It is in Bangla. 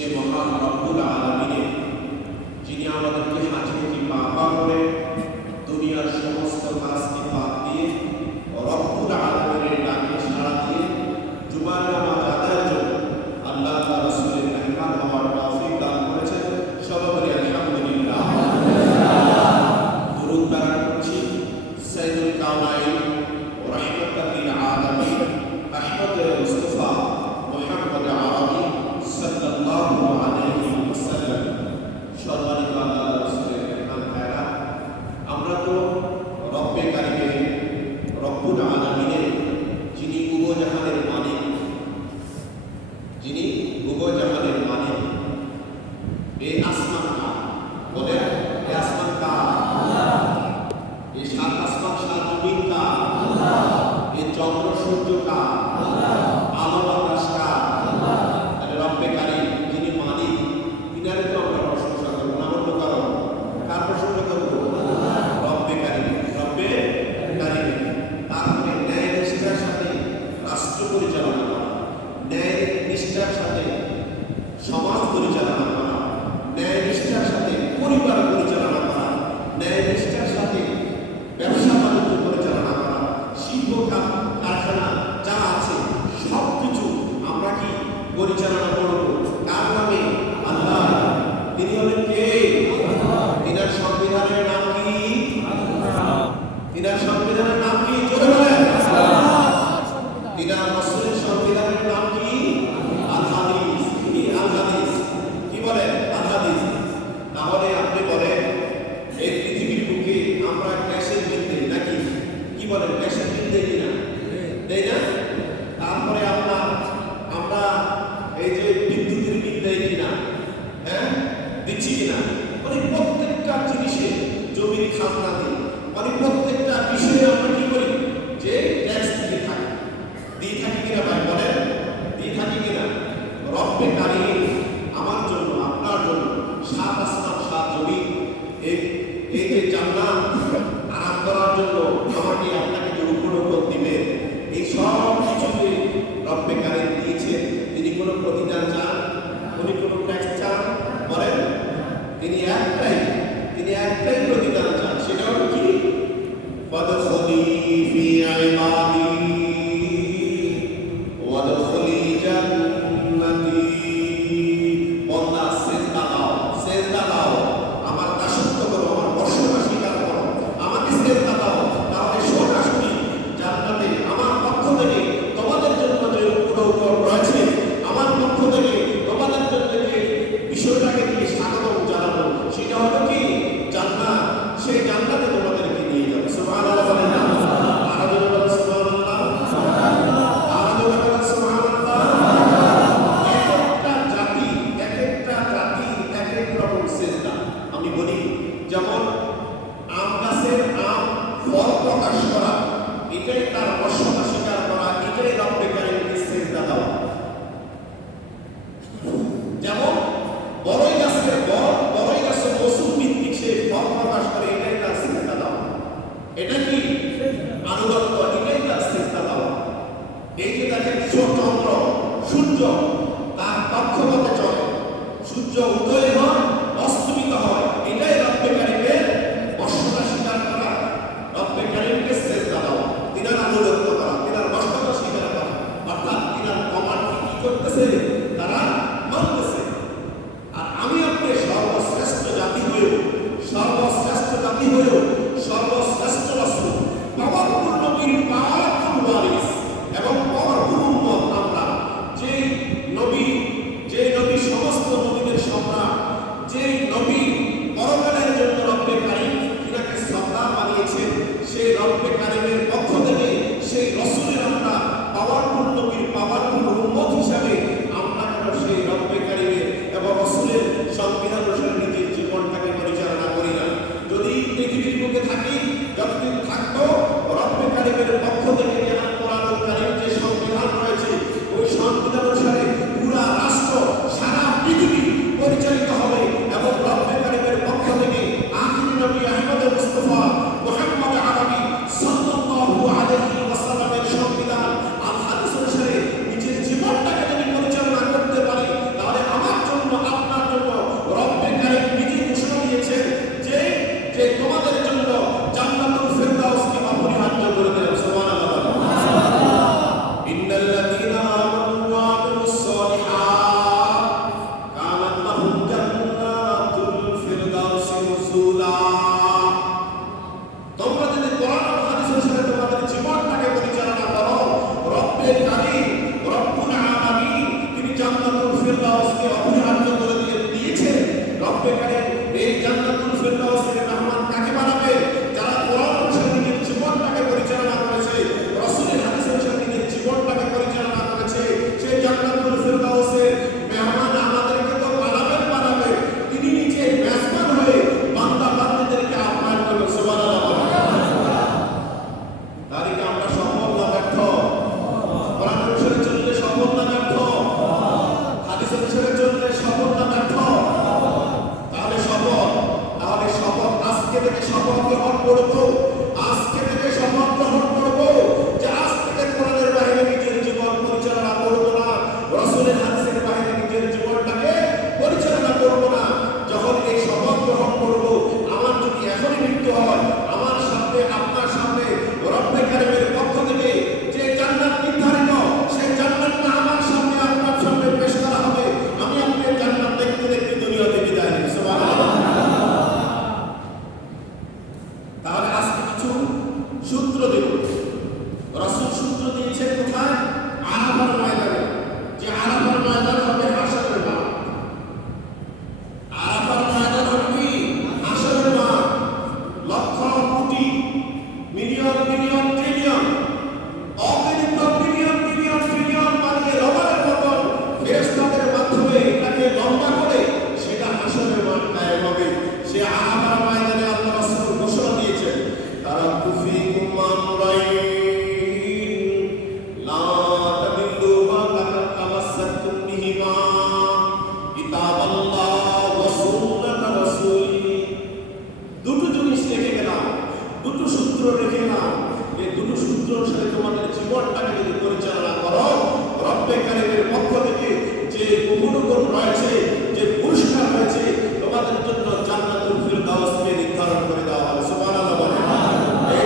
সে মহান রব্বুল আলামিনের, যিনি আমাদেরকে হাজি কি পাপা করে দুনিয়ার সমস্ত কাজকে বাদ দিয়ে রব্বুল আলামিনের ডাকে সাড়া দিয়ে জুমার নামাজ আদায়ের জন্য আল্লাহ তাআলা রাসূলের মেহমান হওয়ার তৌফিক দান করেছেন। সবাই বলি আলহামদুলিল্লাহ। দুরূদ পাঠ করছি সাইয়্যিদুল কাওনাইন ওয়া রাহমাতুল লিল আলামিন আহমদ মুস্তাফা মুহাম্মদ আরবি সাল্লাল্লাহু আলাইহি ওয়াসাল্লাম। সম্মানিত আল্লাহ রাসূলের মেহমান ভাইরা, আমরা তো রব্বে কারিমের রব্বুল আলামিনের, যিনি উবজাহানের মালিক, যিনি উবজাহানের মালিক, এই আসমান কার? বলে এই আসমান কার? এই সাত আসমান সাত জমিন কার? এই চন্দ্র সূর্য কার? আলো বাতাস কার? তাহলে রব্বে কারিম যিনি মালিক, তিনারে তো আমরা প্রশংসা করবো না, অন্য কারণ কার প্রশংসা করবো? রব্বে কারিম। রব্বে কারিম তারপরে ন্যায় নিষ্ঠার সাথে রাষ্ট্র পরিচালনা করা, ন্যায় নিষ্ঠার সাথে সমাজ পরিচালনা করা, ন্যায় নিষ্ঠার সাথে পরিবার পরিচালনা করা, ন্যায় নিষ্ঠার সাথে ব্যবসা বাণিজ্য পরিচালনা করা, শিল্প কারখানা যা আছে সব কিছু আমরা কি পরিচালনা করব কার নামে? আল্লাহ। তিনি হলেন কে? তিনার সংবিধানের নাম কি? তিনার সংবিধানের নাম কি? জোরে বলেন। তিনার রাসূলের সংবিধানের নাম কি? আল হাদিস। কি আল হাদিস? কি বলেন? আল হাদিস। তাহলে আপনি বলেন এই পৃথিবীর বুকে আমরা গ্যাসের বিল দেই নাকি? কি বলেন? গ্যাসের বিল দেই কিনা? দেই না? তারপরে আমরা এই যে বিদ্যুতের বিল দেই কিনা? হ্যাঁ, দিচ্ছি কিনা? মানে প্রত্যেকটা জিনিসে জমির খাজনা দিই, মানে প্রত্যেকটা বিষয়ে আমরা কি করি? যে ট্যাক্স দিয়ে থাকি কিনা? ভাই বলেন, দিয়ে থাকি কিনা? রব্বে কারিম আমার জন্য, আপনার জন্য সাত আসমান সাত জমিন, এই যে জান্নাত আরাম করার জন্য আমাকে আপনাকে যে উপর দিবে, এই সব কিছুকে রব্বে কারিম দিয়েছে। তিনি কোনো প্রতিদান চান? উনি কোনো ট্যাক্স চান? বলেন। তিনি একটাই প্রতিদান চান, সেটা হলো কি? ওয়াদখুলি ফি ইবাদি ওয়াদখুলি জান্নাতি। বান্দা সিজদা দাও, আমার দাসত্ব করো, আমার বর্ষতা স্বীকার করো, আমাকে সিজদা দাও, তাহলে সরাসরি জান্নাতে আমার পক্ষ থেকে তোমাদের জন্য যে উপর রয়েছে, আমার পক্ষ থেকে তোমাদের জন্য যে বিষয়টাকে দিয়ে স্বাগত জানাবো, সেটা হলো কি? জান্নাত। সেই জান্নাতে তোমাদেরকে নিয়ে যাবে। সুবহানাল্লাহ বলেন না? আরো জোরে বলেন সুবহানাল্লাহ। আরো জোরে বলেন সুবহানাল্লাহ। একটা জাতি এক এক রকম সিজদা। আমি বলি, যেমন আম গাছের আম ফল প্রকাশ করা, এটাই তার বর্ষতা স্বীকার করা, এটাই রব্বে কারিমকে সিজদা দেওয়া। যেমন বড়ই গাছের মৌসুম ভিত্তিক সে ফল প্রকাশ করে, এটাই তার সিজদা দেওয়া। এটা কি? আনুগত্য, এটাই তার সিজদা দেওয়া। এই যে দেখেন চন্দ্র সূর্য তার পক্ষপাতে চলে, সূর্য উদয় হয় অস্তমিত হয়, এটাই রব্বে কারিমের বর্ষতা স্বীকার করা, রব্বে কারিমকে সিজদা দেওয়া, তিনার আনুগত্য করা, তিনার বর্ষতা স্বীকার করা। অর্থাৎ তিনার কমান্ড কি করতেছে? তারা মানতেছে। আর আমি আপনি সর্বশ্রেষ্ঠ জাতি হয়েও সর্বশ্রেষ্ঠ রাসূল, পাওয়ারফুল নবীর পাওয়ারফুল ওয়ারিস এবং পাওয়ারফুল উম্মত আমরা, যে নবী সমস্ত নবীদের সম্রাট, যে নবী পরকালের জন্য রব্বে কারিম যিনাকে সর্দার বানিয়েছেন, সেই রব্বে কারিমের পক্ষ থেকে সেই রাসূলের আমরা পাওয়ারফুল নবীর পাওয়ারফুল উম্মত হিসাবে আমরা সেই রব্বে কারিমের এবং রাসূলের সংবিধান অনুসারে নিজের জীবনটাকে পরিচালনা করি না। যদি পৃথিবীর বুকে থাকি, যতদিন থাকবো, রব্বে কারিমের পক্ষ থেকে যে কোরআনুল কারীম যে সংবিধান রয়েছে, ওই সংবিধান অনুসারে পুরা রাষ্ট্র, সারা পৃথিবী পরিচালিত হবে। এবং রব্বে কারিমের পক্ষ থেকে আখির নবী আহমদ মুস্তাফা মুহাম্মদ আরবি সাল্লাল্লাহু আলাইহি দুনিয়া ওসকে অপরিহার্য করে দিয়েছে। রব্বে কারিম